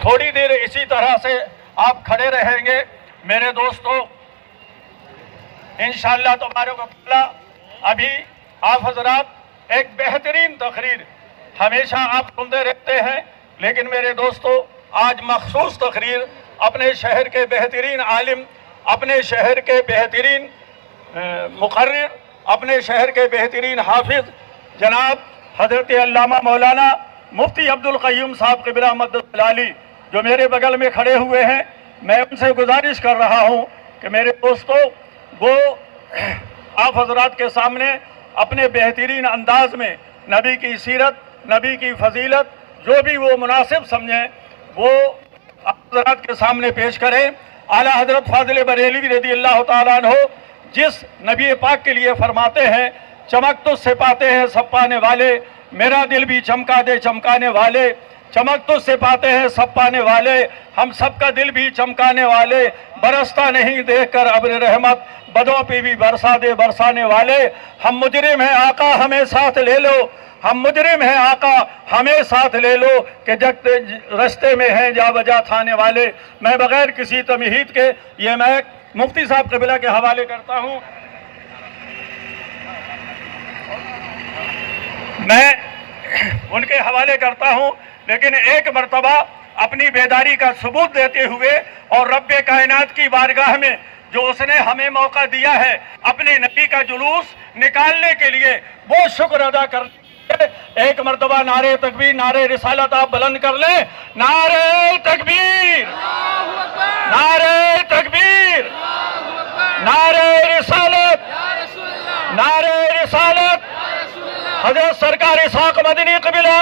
تھوڑی دیر اسی طرح سے آپ کھڑے رہیں گے میرے دوستوں، انشاءاللہ تبارک و تعالی ابھی آپ حضرات ایک بہترین تقریر ہمیشہ آپ سنتے رہتے ہیں، لیکن میرے دوستوں آج مخصوص تقریر اپنے شہر کے بہترین عالم، اپنے شہر کے بہترین مقرر، اپنے شہر کے بہترین حافظ جناب حضرت علامہ مولانا مفتی عبدالقیوم صاحب قبلہ مدد العالی جو میرے بغل میں کھڑے ہوئے ہیں، میں ان سے گزارش کر رہا ہوں کہ میرے دوستو وہ آپ حضرات کے سامنے اپنے بہترین انداز میں نبی کی سیرت، نبی کی فضیلت جو بھی وہ مناسب سمجھیں وہ آپ حضرات کے سامنے پیش کریں۔ اعلیٰ حضرت فاضل بریلوی رضی اللہ تعالیٰ عنہ جس نبی پاک کے لیے فرماتے ہیں چمک تجھ سے پاتے ہیں سب پانے والے، میرا دل بھی چمکا دے چمکانے والے، چمک تجھ سے پاتے ہیں سب پانے والے، ہم سب کا دل بھی چمکانے والے، برستا نہیں دیکھ کر ابر رحمت، بدوں پہ بھی برسا دے برسانے والے، ہم مجرم ہیں آقا ہمیں ساتھ لے لو، ہم مجرم ہیں آقا ہمیں ساتھ لے لو کہ جگتے رستے میں ہیں جا بجا تھانے والے۔ میں بغیر کسی تمہید کے یہ میں مفتی صاحب قبلہ کے حوالے کرتا ہوں۔ میں ان کے حوالے کرتا ہوں، لیکن ایک مرتبہ اپنی بیداری کا ثبوت دیتے ہوئے اور رب کائنات کی بارگاہ میں جو اس نے ہمیں موقع دیا ہے اپنے نبی کا جلوس نکالنے کے لیے، وہ شکر ادا کر ایک مرتبہ نعرہ تکبیر، نعرہ رسالت آپ بلند کر لیں۔ نعرہ تکبیر، نعرہ تکبیر، نعرہ رسالت، نعرہ رسالت۔ حضرت سرکار اسحاق مدنی قبلہ،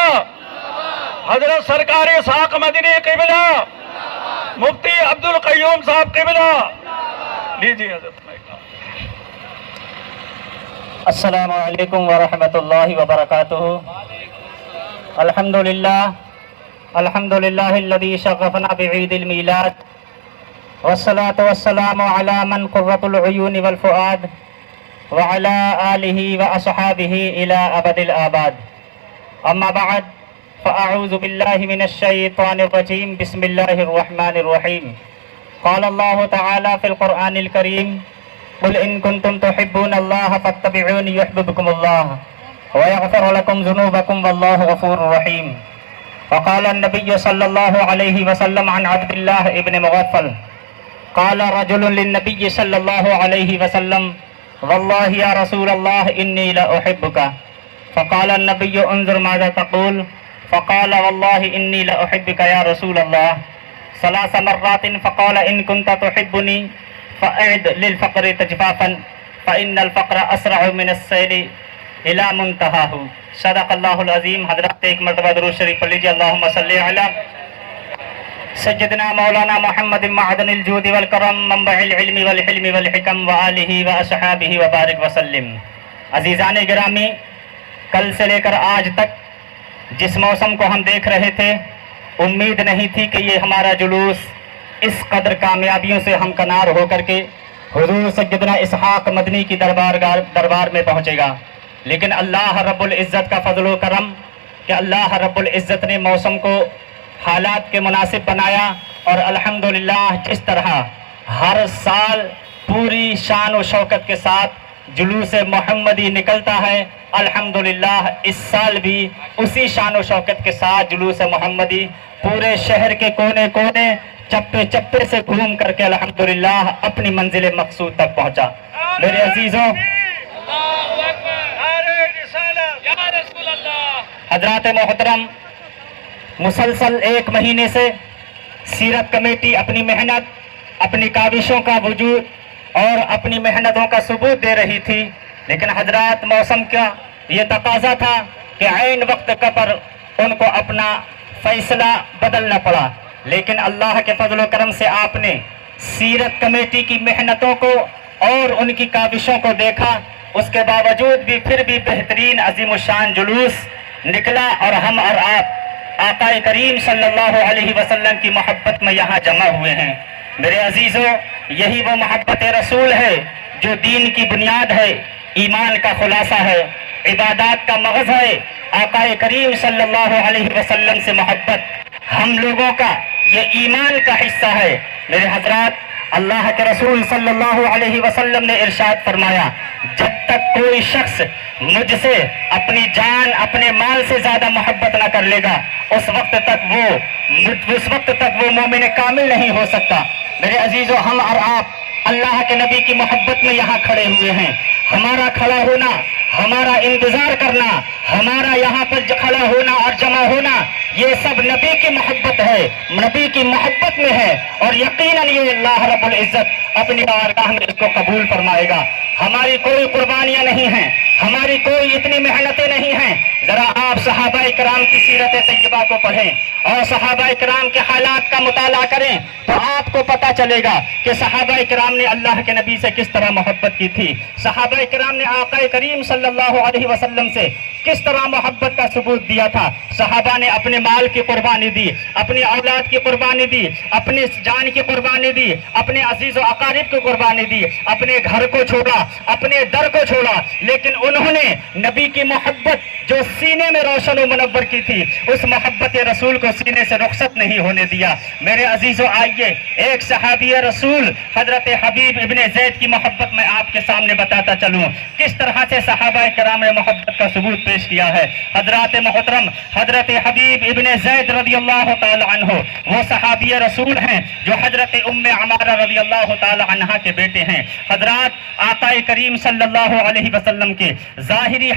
حضرت سرکار اسحاق مدنی قبلہ، مفتی عبدالقیوم صاحب قبلہ۔ لیجیے حضرت۔ السلام علیکم ورحمۃ اللہ وبرکاتہ۔ الحمدللہ الحمدللہ الذی شرفنا بعید المیلاد، والصلاة والسلام علی من قرۃ العیون والفؤاد، وعلی آلہ واصحابہ الی ابد الآباد۔ اما بعد فاعوذ باللہ من الشیطان الرجیم، بسم اللہ الرحمن الرحیم۔ قال اللہ تعالی فی القرآن الکریم، قل ان کنتم تحبون اللہ فاتبعونی یحببکم اللہ ویغفر لکم ذنوبکم واللہ غفور رحیم۔ وقال النبی صلی اللہ علیہ وسلم عن عبد اللہ ابن مغفل قال رجل للنبی صلی اللہ علیہ وسلم واللہ یا رسول اللہ انی لأحبک، فقال النبی انظر ماذا تقول، فقال واللہ انی لأحبک یا رسول اللہ ثلاث مرات، فقال ان کنت تحبنی فاعد للفقر تجفافا فإن الفقر اسرع من السیل الى منتہاہ۔ صدق اللہ العظیم۔ حضرات ایک مرتبہ درود شریف پڑھ لیجیے۔ اللہم صلی علی سیدنا مولانا محمد معدن الجود والکرم منبع العلم والحلم والحکم وآلہ واصحابہ وبارک وسلم۔ عزیزان گرامی، کل سے لے کر آج تک جس موسم کو ہم دیکھ رہے تھے، امید نہیں تھی کہ یہ ہمارا جلوس اس قدر کامیابیوں سے ہمکنار ہو کر کے حضور سیدنا اسحاق مدنی کی دربار میں پہنچے گا، لیکن اللہ رب العزت کا فضل و کرم کہ اللہ رب العزت نے موسم کو حالات کے مناسب بنایا، اور الحمدللہ جس طرح ہر سال پوری شان و شوکت کے ساتھ جلوس محمدی نکلتا ہے، الحمدللہ اس سال بھی اسی شان و شوکت کے ساتھ جلوس محمدی پورے شہر کے کونے کونے چپے چپے سے گھوم کر کے الحمدللہ اپنی منزل مقصود تک پہنچا۔ میرے عزیزوں، حضرات محترم، مسلسل ایک مہینے سے سیرت کمیٹی اپنی محنت، اپنی کاوشوں کا وجود اور اپنی محنتوں کا ثبوت دے رہی تھی، لیکن حضرات موسم کا یہ تقاضا تھا کہ عین وقت پر ان کو اپنا فیصلہ بدلنا پڑا، لیکن اللہ کے فضل و کرم سے آپ نے سیرت کمیٹی کی محنتوں کو اور ان کی کاوشوں کو دیکھا، اس کے باوجود بھی پھر بھی بہترین عظیم الشان جلوس نکلا، اور ہم اور آپ آقا کریم صلی اللہ علیہ وسلم کی محبت میں یہاں جمع ہوئے ہیں۔ میرے عزیزوں، یہی وہ محبت رسول ہے جو دین کی بنیاد ہے، ایمان کا خلاصہ ہے، عبادات کا مغز ہے۔ آقا کریم صلی اللہ علیہ وسلم سے محبت ہم لوگوں کا یہ ایمان کا حصہ ہے۔ میرے حضرات، اللہ کے رسول صلی اللہ علیہ وسلم نے ارشاد فرمایا، جب تک کوئی شخص مجھ سے اپنی جان اپنے مال سے زیادہ محبت نہ کر لے گا، اس وقت تک وہ مومن کامل نہیں ہو سکتا۔ میرے عزیزو، ہم اور آپ اللہ کے نبی کی محبت میں یہاں کھڑے ہوئے ہیں۔ ہمارا کھڑا ہونا، ہمارا انتظار کرنا، ہمارا یہاں پر کھڑا ہونا اور جمع ہونا، یہ سب نبی کی محبت ہے، نبی کی محبت میں ہے، اور یقیناً یہ اللہ رب العزت اپنی بارگاہ میں اس کو قبول فرمائے گا۔ ہماری کوئی قربانیاں نہیں ہیں، ہماری کوئی اتنی محنتیں نہیں ہیں۔ ذرا آپ صحابہ کرام کی سیرت طیبہ کو پڑھیں اور صحابہ کرام کے حالات کا مطالعہ کریں تو آپ کو پتہ چلے گا کہ صحابہ کرام نے اللہ کے نبی سے کس طرح محبت کی تھی، صحابہ کرام نے آقا کریم صلی اللہ علیہ وسلم سے کس طرح محبت کا ثبوت دیا تھا۔ صحابہ نے اپنے مال کی قربانی دی، اپنی اولاد کی قربانی دی، اپنی جان کی قربانی دی، اپنے عزیز و اقارب کی قربانی دی، اپنے گھر کو چھوڑا، اپنے در کو چھوڑا، لیکن انہوں نے نبی کی محبت جو سینے میں روشن و منور کی تھی، اس محبت رسول کو سینے سے رخصت نہیں ہونے دیا۔ میرے عزیزو، آئیے ایک صحابی رسول حضرت حبیب ابن زید کی محبت میں آپ کے سامنے بتاتا چلوں، کس طرح سے صحابہ کرام نے محبت کا ثبوت پیش کیا ہے۔ حضرات محترم، حضرت حبیب ابن زید رضی اللہ تعالی عنہ وہ صحابی رسول ہیں جو حضرت ام عمارہ رضی اللہ تعالی عنہ کے بیٹے ہیں۔ حضرات، آقا کریم صلی اللہ علیہ وسلم کے ظاہری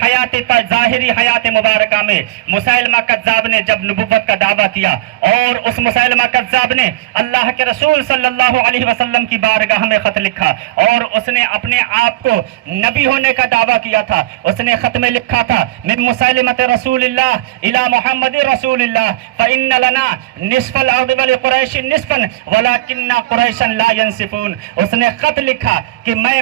حیات مبارکہ میں مسیلمہ کذاب نے جب نبوت کا دعویٰ کیا، اور اس مسیلمہ کذاب نے اللہ کے رسول صلی اللہ علیہ وسلم کی بارگاہ میں خط لکھا، اور اس نے اپنے آپ کو نبی ہونے کا دعویٰ کیا تھا۔ اس نے خط میں لکھا تھا، من مسیلمۃ رسول اللہ الی محمد رسول اللہ فإن لنا نصف الارض ولقریش نصفا ولکن قریشا لا ينصفون۔ اس نے خط لکھا کہ میں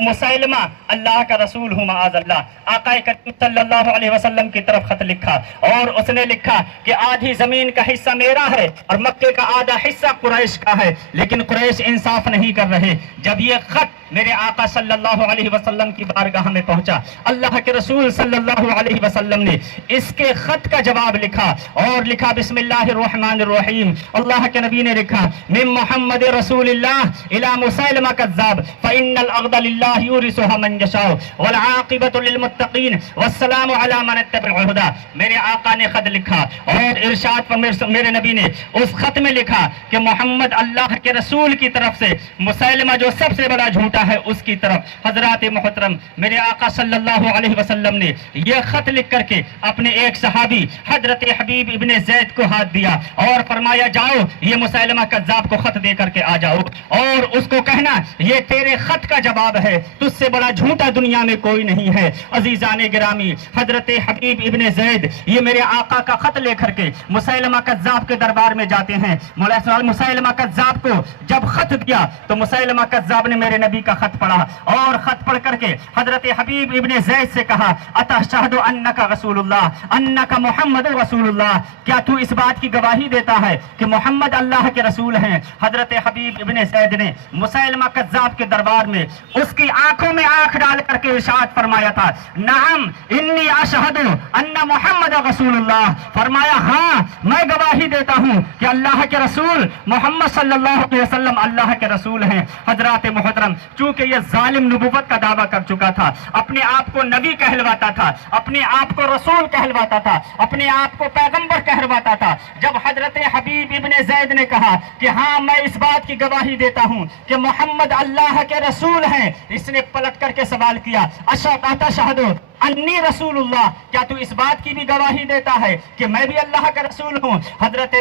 مسیلمہ اللہ کا رسول ہوں معاذ اللہ۔ آقا کریم صلی اللہ علیہ وسلم کی طرف خط لکھا، اور اس نے لکھا کہ آدھی زمین کا حصہ میرا ہے اور مکے کا آدھا حصہ قریش کا ہے، لیکن قریش انصاف نہیں کر رہے۔ جب یہ خط میرے آقا صلی اللہ علیہ وسلم کی بارگاہ میں پہنچا، اللہ کے رسول صلی اللہ علیہ وسلم نے اس کے خط کا جواب لکھا، اور لکھا بسم اللہ الرحمن الرحیم۔ اللہ کے نبی نے لکھا، من محمد رسول اللہ الی مسیلمہ کذاب فإن الارض للہ یورثها من یشاء والعاقبۃ للمتقین والسلام علی من اتبع الہدی۔ میرے آقا نے خط لکھا، اور ارشاد پر میرے نبی نے اس خط میں لکھا کہ محمد اللہ کے رسول کی طرف سے مسیلمہ جو سب سے بڑا جھوٹا ہے اس کی طرف۔ حضرات محترم، میرے آقا صلی اللہ علیہ وسلم نے یہ خط لکھ کر کے اپنے ایک صحابی حضرت حبیب ابن زید کو ہاتھ دیا اور فرمایا، جاؤ یہ مسیلمہ کذاب کو خط دے کر کے آ جاؤ، اور اس کو کہنا یہ تیرے خط کا جواب ہے، تجھ سے بڑا جھوٹا دنیا میں کوئی نہیں ہے۔ عزیزان گرامی، حضرت حبیب ابن زید یہ میرے آقا کا خط لے کر کے مسیلمہ کذاب کے دربار میں جاتے ہیں۔ مسیلمہ کذاب کو جب خط دیا تو مسیلمہ کذاب نے میرے نبی کا خط پڑھا، اور خط پڑھ کر کے حضرت حبیب ابن زید سے کہا، اتشہد انک رسول اللہ انک محمد رسول اللہ، کیا تو اس بات کی گواہی دیتا ہے کہ محمد اللہ کے رسول ہیں؟ حضرت حبیب ابن زید نے مسیلمہ کذاب کے دربار میں اس کی آنکھوں میں آنکھ ڈال کر کے ارشاد فرمایا تھا، نعم انی اشہد ان محمد رسول اللہ، فرمایا ہاں میں گواہی دیتا ہوں کہ اللہ کے رسول محمد صلی اللہ علیہ وسلم اللہ کے رسول ہیں۔ حضرات محترم، چونکہ یہ ظالم نبوت کا دعویٰ کر چکا تھا، اپنے آپ کو نبی کہلواتا تھا، اپنے آپ کو رسول کہلواتا تھا، اپنے آپ کو پیغمبر کہلواتا تھا، جب حضرت حبیب ابن زید نے کہا کہ ہاں میں اس بات کی گواہی دیتا ہوں کہ محمد اللہ کے رسول ہیں، اس نے پلٹ کر کے سوال کیا، اتشہد انی رسول اللہ، کیا تو اس بات کی بھی گواہی دیتا ہے کہ میں بھی اللہ کا رسول ہوں؟ حضرت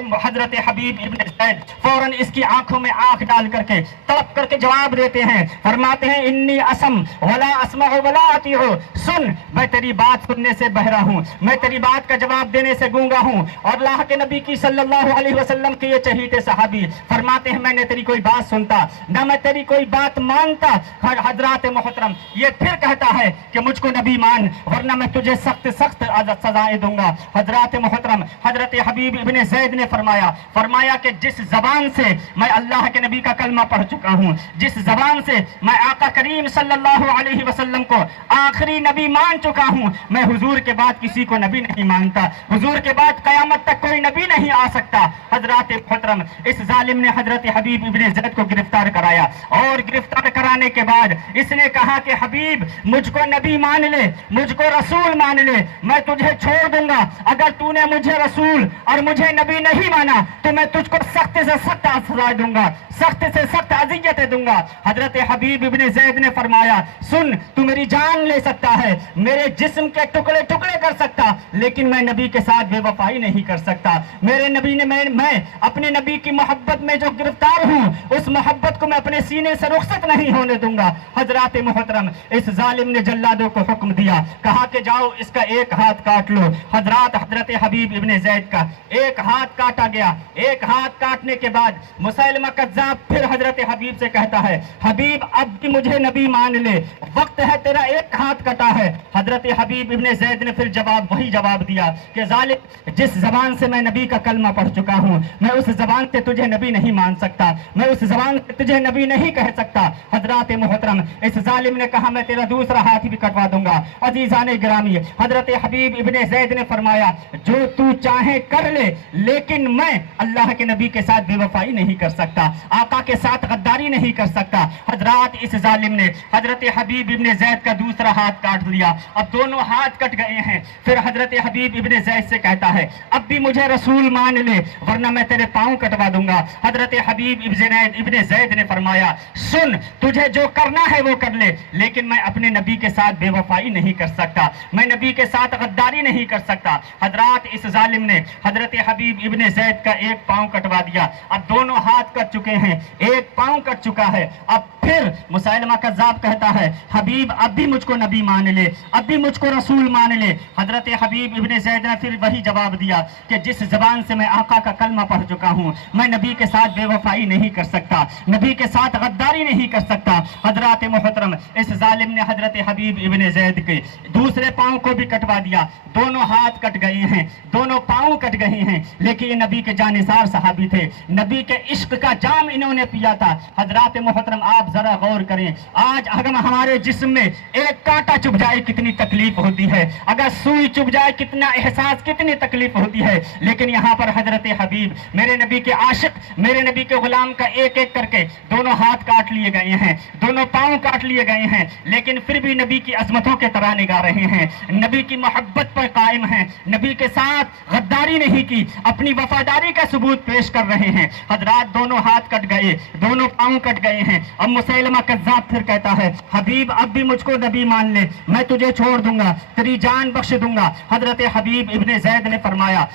حبیب ابن زید فوراً اس کی آنکھوں میں آنکھ ڈال کر کے تڑپ کر کے جواب دیتے ہیں، فرماتے ہیں انی اسم ولا اسمع ولا اطیع، سن میں تیری بات سننے سے بہرا ہوں، میں تیری بات کا جواب دینے سے گونگا ہوں۔ اور اللہ کے نبی کی صلی اللہ علیہ وسلم کے یہ چہیتے صحابی فرماتے ہیں میں نے تیری کوئی بات سنتا نہ میں تیری کوئی بات مانتا۔ حضرات محترم، یہ پھر کہتا ہے کہ مجھ کو نبی مان، ورنہ میں تجھے سخت سخت سزائیں دوں گا۔ حضرات محترم، حضرت حبیب ابن زید نے فرمایا کہ جس زبان سے میں اللہ کے نبی کا کلمہ پڑھ چکا ہوں، جس زبان سے میں آقا کریم صلی اللہ علیہ وسلم کو آخری نبی مان چکا ہوں، میں حضور کے بعد کسی کو نبی نہیں مانتا، حضور کے بعد قیامت تک کوئی نبی نہیں آ سکتا۔ حضرات محترم، اس ظالم نے حضرت حبیب ابن زید کو گرفتار کرایا، اور گرفتار کرانے کے بعد اس نے کہا کہ حبیب مجھ کو نبی مان لے، مجھ کو رسول مان لے، میں تجھے چھوڑ دوں گا۔ اگر تو نے مجھے رسول اور مجھے نبی نہیں مانا تو میں تجھ کو سخت سے سخت سزا دوں گا، سخت سے سخت اذیتیں دوں گا۔ حضرت حبیب ابن زید نے فرمایا سن، تو میری جان لے سکتا ہے، میرے جسم کے ٹکڑے ٹکڑے کر سکتا، لیکن میں نبی کے ساتھ بے وفائی نہیں کر سکتا۔ میرے نبی نے میں اپنے نبی کی محبت میں جو گرفتار ہوں، اس محبت کو میں اپنے سینے سے رخصت نہیں ہونے دوں گا۔ حضرات محترم، اس ظالم نے جلادوں کو حکم دیا، کہا کہ جاؤ اس کا ایک ہاتھ کاٹ لو۔ حضرت حبیب ابن زید کا ایک ہاتھ کاٹا گیا۔ ایک ہاتھ کاٹنے کے بعد مسیلمہ کذاب پھر حضرت حبیب سے کہتا ہے حبیب اب بھی مجھے نبی مان لے، وقت ہے تیرا ایک ہاتھ کٹا ہے۔ حضرت حبیب ابن زید نے پھر وہی جواب دیا کہ ظالم، جس زبان سے میں نبی کا کلمہ پڑھ چکا ہوں، میں اس زبان سے تجھے نبی نہیں مان سکتا، میں اس زبان سے تجھے نبی نہیں کہہ سکتا۔ حضرات محترم، اس ظالم نے کہا میں تیرا دوسرا ہاتھ بھی کٹوا دوں گا۔ عزیزان گرامی، حضرت حبیب ابن زید نے فرمایا جو تو چاہے کر لے، لیکن میں اللہ کے نبی کے ساتھ بے وفائی نہیں کر سکتا، آقا کے ساتھ غداری نہیں کر سکتا۔ حضرات، اس ظالم نے حضرت حبیب ابن زید کا دوسرا ہاتھ کاٹ لیا۔ اب دونوں ہاتھ کٹ گئے ہیں۔ پھر حضرت حبیب ابن زید سے کہتا ہے اب بھی مجھے رسول مان لے، ورنہ میں تیرے پاؤں کٹوا دوں گا۔ حضرت حبیب ابن زید نے فرمایا سن، تجھے جو کرنا ہے وہ کر لے، لیکن میں اپنے نبی کے ساتھ بے وفائی نہیں کر سکتا، میں نبی کے ساتھ غداری نہیں کر سکتا۔ حضرات، اس ظالم نے حضرت حبیب ابن زید کا ایک پاؤں کٹوا دیا۔ اب دونوں ہاتھ کٹ چکے ہیں، ایک پاؤں کٹ چکا ہے۔ اب پھر مسیلمہ کذاب کہتا ہے حبیب اب بھی مجھ کو نبی مان لے، اب بھی مجھ کو رسول مان لے۔ حضرت حبیب ابن زید نے پھر وہی جواب دیا کہ جس زبان سے میں آقا کا کلمہ پڑھ چکا ہوں، میں نبی کے ساتھ بے وفائی نہیں کر سکتا، نبی کے ساتھ غداری نہیں کر سکتا۔ حضرات محترم، اس ظالم نے حضرت حبیب ابن زید کے دوسرے پاؤں کو بھی کٹوا دیا۔ دونوں ہاتھ کٹ گئے ہیں، دونوں پاؤں کٹ گئے ہیں، لیکن یہ نبی کے جانثار صحابی تھے، نبی کے عشق کا جام انہوں نے پیا تھا۔ حضرات محترم، آپ ذرا غور کریں، آج اگر ہمارے جسم میں ایک کانٹا چبھ جائے کتنی تکلیف ہوتی ہے، اگر سوئی چبھ جائے کتنا احساس، کتنی تکلیف ہوتی ہے، لیکن یہاں پر حضرت حبیب، میرے نبی کے عاشق، میرے نبی کے غلام کا ایک ایک کر کے دونوں ہاتھ کاٹ لیے گئے ہیں، دونوں پاؤں کاٹ لیے گئے ہیں، لیکن پھر بھی نبی کی عظمتوں کے ترانے گا رہے ہیں، نبی کی محبت پر قائم ہیں، نبی کے ساتھ غداری نہیں کی، اپنی وفاداری کا ثبوت پیش کر رہے ہیں۔ حضرات، دونوں ہاتھ کٹ گئے، دونوں پاؤں کٹ گئے ہیں۔ اب مسیلمہ کذاب پھر کہتا ہے حبیب اب بھی مجھ کو نبی مان لے، میں تجھے چھوڑ دوں گا، تیری جان بخش دوں گا۔ حضرت حبیب ابن زید نے فرمایا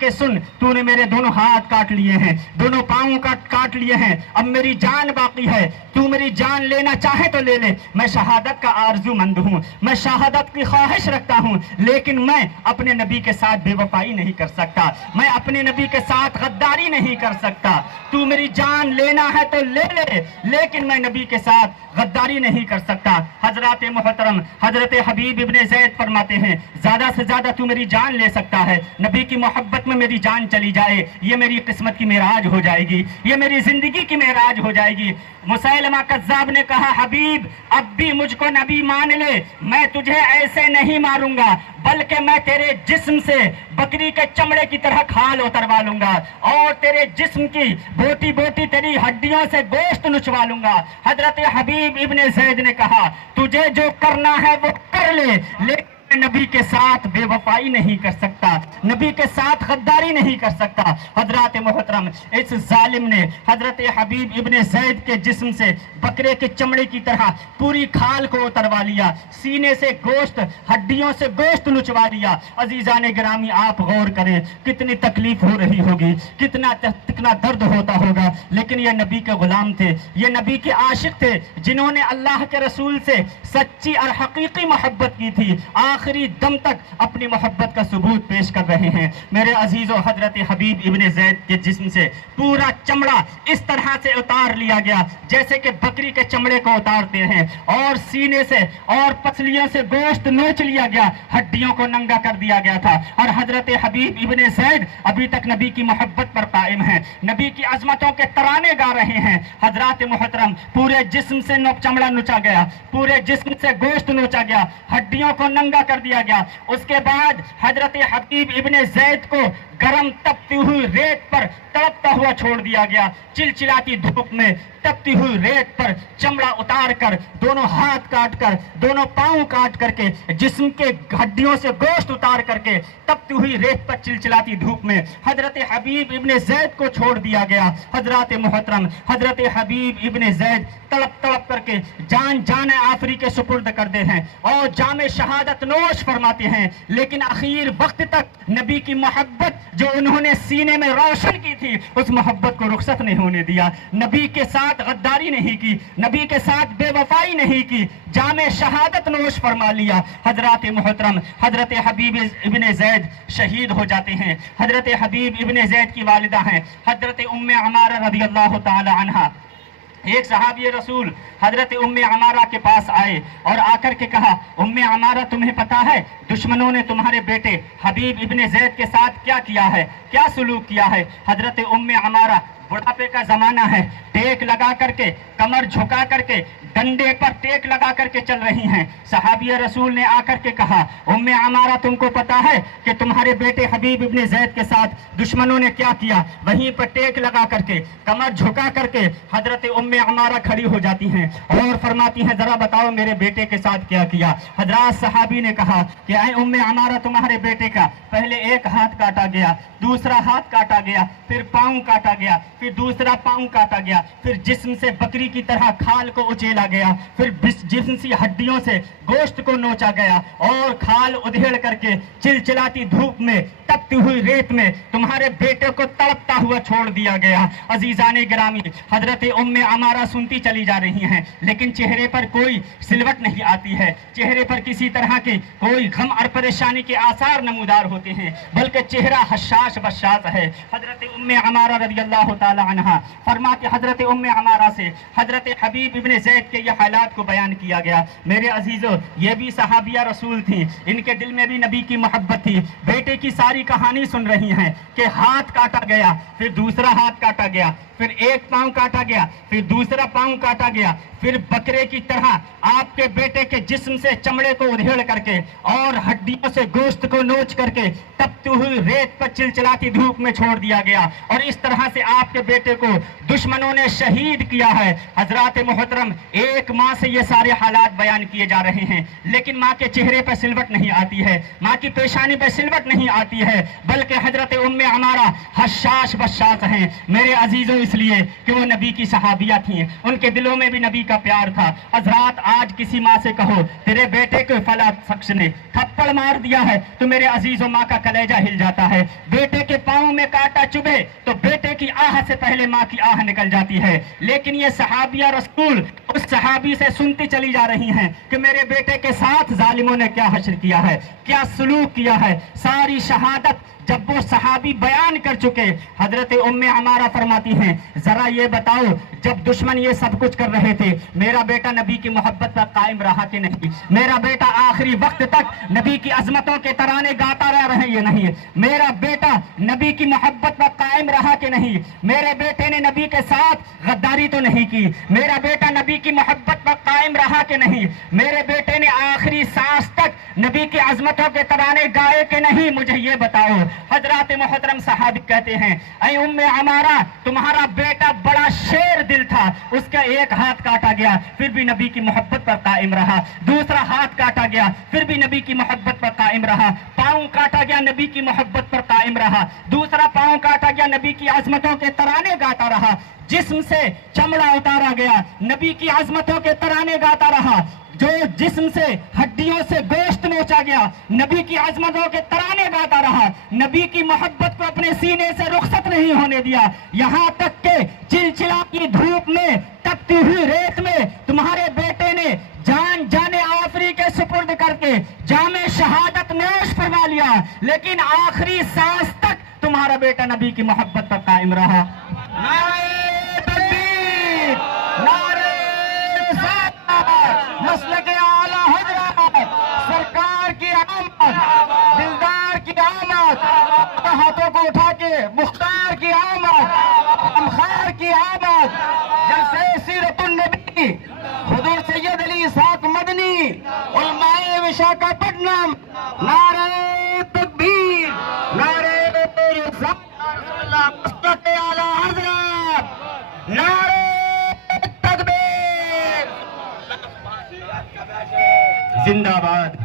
کہ سن، تو نے میرے دونوں ہاتھ کاٹ لیے ہیں، دونوں پاؤں کاٹ لیے ہیں، اب میری جان باقی ہے، تو میری جان لینا چاہے تو لے لے، میں شہادت کا آرزو مند ہوں، میں شہادت کی خواہش رکھتا ہوں، لیکن میں اپنے نبی کے ساتھ بے وفائی نہیں کر سکتا، میں اپنے نبی کے ساتھ غداری نہیں کر سکتا۔ تو میری جان لینا ہے تو لے لے، لیکن میں نبی کے ساتھ غداری نہیں کر سکتا۔ حضرات محترم، حضرت حبیب ابن زید فرماتے ہیں زیادہ سے زیادہ تو میری جان لے سکتا ہے، نبی کی محبت میں میری جان چلی جائے، یہ میری قسمت کی معراج ہو جائے گی، یہ میری زندگی کی معراج ہو جائے گی۔ مسیلمہ کذاب نے کہا حبیب اب بھی مجھ کو نبی مان لے، میں تجھے ایسے نہیں ماروں گا، بلکہ میں تیرے جسم سے بکری کے چمڑے کی طرح کھال اتروا لوں گا، اور تیرے جسم کی بوٹی بوٹی تیری ہڈیوں سے گوشت نچوا لوں گا۔ حضرت حبیب ابن زید نے کہا تجھے جو کرنا ہے وہ کر لے، لیکن نبی کے ساتھ بے وفائی نہیں کر سکتا، نبی کے ساتھ غداری نہیں کر سکتا۔ حضرات محترم، اس ظالم نے حضرت حبیب ابن زید کے جسم سے بکرے کے چمڑے کی طرح پوری کھال کو اتروا لیا، سینے سے گوشت، ہڈیوں سے گوشت نچوا لیا۔ عزیزان گرامی، آپ غور کریں کتنی تکلیف ہو رہی ہوگی، کتنا درد ہوتا ہوگا، لیکن یہ نبی کے غلام تھے، یہ نبی کے عاشق تھے، جنہوں نے اللہ کے رسول سے سچی اور حقیقی محبت کی تھی۔ آخری دم تک اپنی محبت کا ثبوت پیش کر رہے ہیں۔ میرے عزیزو، حضرت حبیب ابن زید کے جسم سے پورا چمڑا اس طرح سے اتار لیا گیا جیسے کہ بکری کے چمڑے کو اتارتے ہیں، اور سینے سے اور پسلیوں سے گوشت نوچ لیا گیا، ہڈیوں کو ننگا کر دیا گیا تھا۔ اور حضرت حبیب ابن زید ابھی تک نبی کی محبت پر قائم ہیں، نبی کی عظمتوں کے ترانے گا رہے ہیں۔ حضرات محترم، پورے جسم سے چمڑا نوچا گیا، پورے جسم سے گوشت نوچا گیا، ہڈیوں کو ننگا کر دیا گیا۔ اس کے بعد حضرت حبیب ابن زید کو گرم تپتی ہوئی ریت پر تڑپتا ہوا چھوڑ دیا گیا۔ چلچلاتی دھوپ میں تپتی ہوئی ریت پر چمڑا اتار کر، دونوں ہاتھ کاٹ کر، دونوں پاؤں کاٹ کر کے، جسم کے ہڈیوں سے گوشت اتار کر کے تپتی ہوئی ریت پر چلچلاتی دھوپ میں حضرت حبیب ابن زید کو چھوڑ دیا گیا۔ حضرات محترم، حضرت حبیب ابن زید تڑپ تڑپ کر کے جان آفری کے سپرد کرتے ہیں اور جام شہادت نوش فرماتے ہیں، لیکن اخیر وقت تک نبی کی محبت جو انہوں نے سینے میں روشن کی تھی، اس محبت کو رخصت نہیں ہونے دیا۔ نبی کے ساتھ غداری نہیں کی، نبی کے ساتھ بے وفائی نہیں کی، جام شہادت نوش فرما لیا۔ حضرات محترم، حضرت حبیب ابن زید شہید ہو جاتے ہیں۔ حضرت حبیب ابن زید کی والدہ ہیں حضرت ام عمارہ رضی اللہ تعالی عنہا۔ ایک صحابی رسول حضرت ام عمارہ کے پاس آئے اور آ کر کے کہا، ام عمارہ، تمہیں پتا ہے دشمنوں نے تمہارے بیٹے حبیب ابن زید کے ساتھ کیا کیا ہے، کیا سلوک کیا ہے؟ حضرت ام عمارہ، بڑھاپے کا زمانہ ہے، ٹیک لگا کر کے، کمر جھکا کر کے، ڈنڈے پر ٹیک لگا کر کے چل رہی ہیں۔ صحابی رسول نے آ کر کے کہا، ام عمارہ، تم کو پتا ہے کہ تمہارے بیٹے حبیب ابن زید کے ساتھ دشمنوں نے کیا کیا؟ وہیں پر ٹیک لگا کر کے، کمر جھکا کر کے حضرت ام عمارہ کھڑی ہو جاتی ہیں اور فرماتی ہیں، ذرا بتاؤ میرے بیٹے کے ساتھ کیا کیا؟ حضرات صحابی نے کہا کہ اے ام عمارہ، تمہارے بیٹے کا پہلے ایک ہاتھ کاٹا گیا، دوسرا ہاتھ کاٹا گیا، پھر پاؤں کاٹا گیا، پھر دوسرا پاؤں کاٹا گیا، پھر جسم سے بکری کی طرح کھال کو اچیلا گیا، پھر جسم سی ہڈیوں سے گوشت کو نوچا گیا، اور کھال ادھیڑ کر کے چلچلاتی دھوپ میں، تپتی ہوئی ریت میں تمہارے بیٹے کو تڑپتا ہوا چھوڑ دیا گیا۔ عزیزان گرامی، حضرت ام عمارہ سنتی چلی جا رہی ہیں، لیکن چہرے پر کوئی سلوٹ نہیں آتی ہے، چہرے پر کسی طرح کے کوئی غم اور پریشانی کے آثار نمودار ہوتے ہیں، بلکہ چہرہ حشاش بشاش ہے۔ حضرت ام عمارہ رضی اللہ تعالی عنہا فرماتے، حضرت ام عمارہ سے حضرت حبیب ابن زید کے یہ حالات کو بیان کیا گیا۔ میرے عزیزو، یہ بھی صحابیہ رسول تھی، ان کے دل میں بھی نبی کی محبت تھی۔ بیٹے کی ساری کہانی سن رہی ہیں کہ ہاتھ کاٹا گیا، پھر دوسرا ہاتھ کاٹا گیا، پھر ایک پاؤں کاٹا گیا، پھر دوسرا پاؤں کاٹا گیا، پھر بکرے کی طرح آپ کے بیٹے کے جسم سے چمڑے کو ادھیڑ کر کے اور ہڈیوں سے گوشت کو نوچ کر کے تپتی ہوئی ریت پر چلچلاتی دھوپ میں چھوڑ دیا گیا، اور اس طرح سے آپ کے بیٹے کو دشمنوں نے شہید کیا ہے۔ حضرات محترم، ایک ماں سے یہ سارے حالات بیان کیے جا رہے ہیں، لیکن ماں کے چہرے پر سلوٹ نہیں آتی ہے، ماں کی پیشانی پہ سلوٹ نہیں آتی ہے، بلکہ حضرت ام عمارہ حشاش بشاش ہیں۔ میرے عزیزوں، اس لیے کہ وہ نبی کی صحابیہ تھیں، ان کے دلوں میں بھی نبی کا پیار تھا۔ حضرات، آج کسی ماں سے کہو تیرے بیٹے کو فلاں شخص نے تھپڑ مار دیا ہے تو میرے عزیزوں ماں کا کلیجہ ہل جاتا ہے۔ بیٹے کے پاؤں میں کانٹا چبھے تو بیٹے کی آہ سے پہلے ماں کی آہ نکل جاتی ہے، لیکن یہ صحابیہ رسول اس صحابی سے سنتی چلی جا رہی ہیں کہ میرے بیٹے کے ساتھ ظالموں نے کیا حشر کیا ہے، کیا سلوک کیا ہے۔ ساری شہادت جب وہ صحابی بیان کر چکے، حضرت ام عمارہ فرماتی ہیں، ذرا یہ بتاؤ، جب دشمن یہ سب کچھ کر رہے تھے، میرا بیٹا نبی کی محبت پر قائم رہا کہ نہیں؟ میرا بیٹا آخری وقت تک نبی کی عظمتوں کے ترانے گاتا رہا یا نہیں؟ میرا بیٹا نبی کی محبت پر قائم رہا کہ نہیں؟ میرے بیٹے نے نبی کے ساتھ غداری تو نہیں کی؟ میرا بیٹا نبی کی محبت پر قائم رہا کہ نہیں؟ میرے بیٹے نے آخری سانس تک نبی کی عظمتوں کے ترانے گائے کہ نہیں؟ مجھے یہ بتاؤ۔ حضرات محترم، صحابی کہتے ہیں، اے ام عمارہ، تمہارا بیٹا بڑا شیر دل تھا، اس کا ایک ہاتھ کاٹا گیا پھر بھی نبی کی محبت پر قائم رہا، دوسرا ہاتھ کاٹا گیا پھر بھی نبی کی محبت پر قائم رہا، پاؤں کاٹا گیا نبی کی محبت پر قائم رہا، دوسرا پاؤں کاٹا گیا نبی کی عظمتوں کے ترانے گاتا رہا، جسم سے چمڑا اتارا گیا نبی کی عظمتوں کے ترانے گاتا رہا، جو جسم سے ہڈیوں سے گوشت نوچا گیا نبی کی عظمتوں کے ترانے گاتا رہا، نبی کی محبت کو اپنے سینے سے رخصت نہیں ہونے دیا، یہاں تک کہ چلچلا کی دھوپ میں، تپتی ہوئی ریت میں تمہارے بیٹے نے جان آفری کے سپرد کر کے جام شہادت نوش فرما لیا، لیکن آخری سانس تک تمہارا بیٹا نبی کی محبت پر قائم رہا۔ نعرہ تکبیر، نعرہ رسالت، مسلک اعلی حضرت سرکار کی آمد، دلدار کی آمد، ہاتھوں کو اٹھا کے مختار کی آمد، امخار کی آمد، جلسے سیرت النبی حضور سید علی اسحاق مدنی علماء وشاکھاپٹنم، نعرہ تکبیر، نعرہ رسالت، مسلک اعلی حضرت، نعرہ تکبیر، زندہ باد۔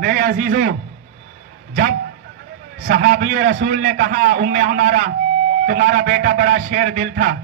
میرے عزیزوں، جب صحابی رسول نے کہا ام عمارہ تمہارا بیٹا بڑا شیر دل تھا،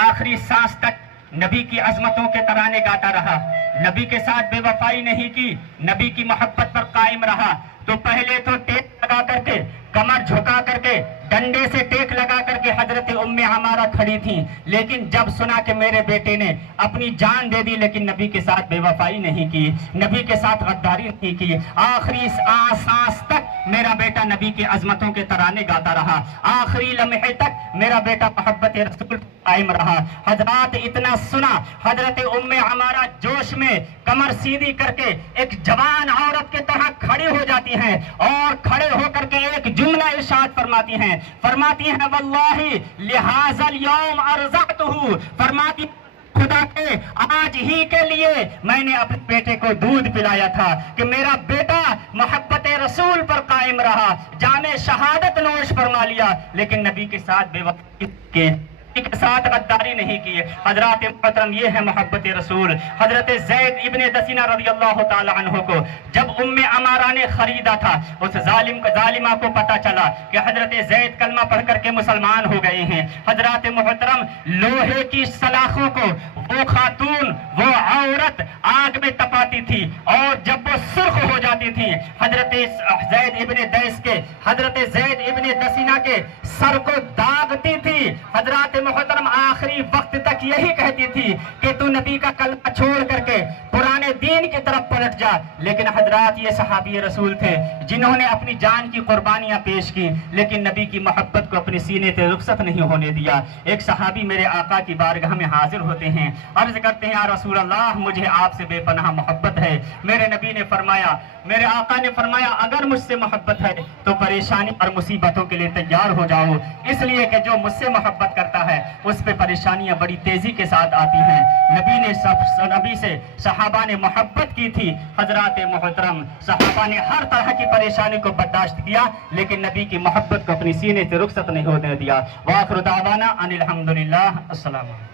آخری سانس تک نبی کی عظمتوں کے ترانے گاتا رہا، نبی کے ساتھ بے وفائی نہیں کی، نبی کی محبت پر قائم رہا، تو پہلے تو ٹیک لگا کر کے، کمر جھکا کر کے، ڈنڈے سے ٹیک لگا کر کے حضرت ام عمارہ کھڑی تھیں، لیکن جب سنا کہ میرے بیٹے نے اپنی جان دے دی لیکن نبی کے ساتھ بے وفائی نہیں کی، نبی کے ساتھ غداری نہیں کی، آخری سانس تک میرا بیٹا نبی کی عظمتوں کے ترانے گاتا رہا، آخری لمحے تک میرا بیٹا محبت رسول قائم رہا۔ حضرات اتنا سنا، حضرت ام عمارہ جوش میں کمر سیدھی کر کے ایک جوان عورت کے طرح کھڑی ہو جاتی ہیں، اور کھڑے ہو کر کے ایک جملہ ارشاد فرماتی ہیں واللہ لہذا اليوم ارضعتہ، فرماتی خدا کے آج ہی کے لیے میں نے اپنے بیٹے کو دودھ پلایا تھا کہ میرا بیٹا محبت رسول پر قائم رہا، جام شہادت نوش فرما لیا، لیکن نبی کے ساتھ بے وفائی کے ساتھ غداری نہیں کی۔ حضرات محترم، یہ ہے محبت رسول۔ حضرت زید ابن دسینہ رضی اللہ تعالی عنہ کو جب ام عمارہ نے خریدا تھا، اس ظالمہ کو پتا چلا کہ حضرت زید کلمہ پڑھ کر کے مسلمان ہو گئے ہیں۔ حضرات محترم، لوہے کی سلاخوں کو وہ خاتون، وہ عورت آگ میں تپاتی تھی، اور جب وہ سرخ ہو جاتی تھی، حضرت زید ابن دسینہ کے سر کو داغتی تھی۔ حضرات محترم، آخری وقت تک یہی کہتی تھی کہ تو نبی کا کلمہ چھوڑ کر کے پرانے دین کی طرف پلٹ جا، لیکن حضرات یہ صحابی رسول تھے جنہوں نے اپنی جان کی قربانیاں پیش کی، لیکن نبی کی محبت کو اپنے سینے سے رخصت نہیں ہونے دیا۔ ایک صحابی میرے آقا کی بارگاہ میں حاضر ہوتے ہیں، عرض کرتے ہیں یا رسول اللہ، مجھے آپ سے بے پناہ محبت ہے۔ میرے نبی نے فرمایا، میرے آقا نے فرمایا، اگر مجھ سے محبت ہے تو پریشانی اور مصیبتوں کے لیے تیار ہو جاؤ، اس لیے کہ جو مجھ سے محبت کرتا ہے اس پہ پریشانیاں بڑی تیزی کے ساتھ آتی ہیں۔ نبی سے صحابہ نے محبت کی تھی۔ حضرات محترم، صحابہ نے ہر طرح کی پریشانی کو برداشت کیا، لیکن نبی کی محبت کو اپنی سینے سے رخصت نہیں ہونے دیا۔ وآخر دعوانا ان الحمدللہ۔ السلام علیکم۔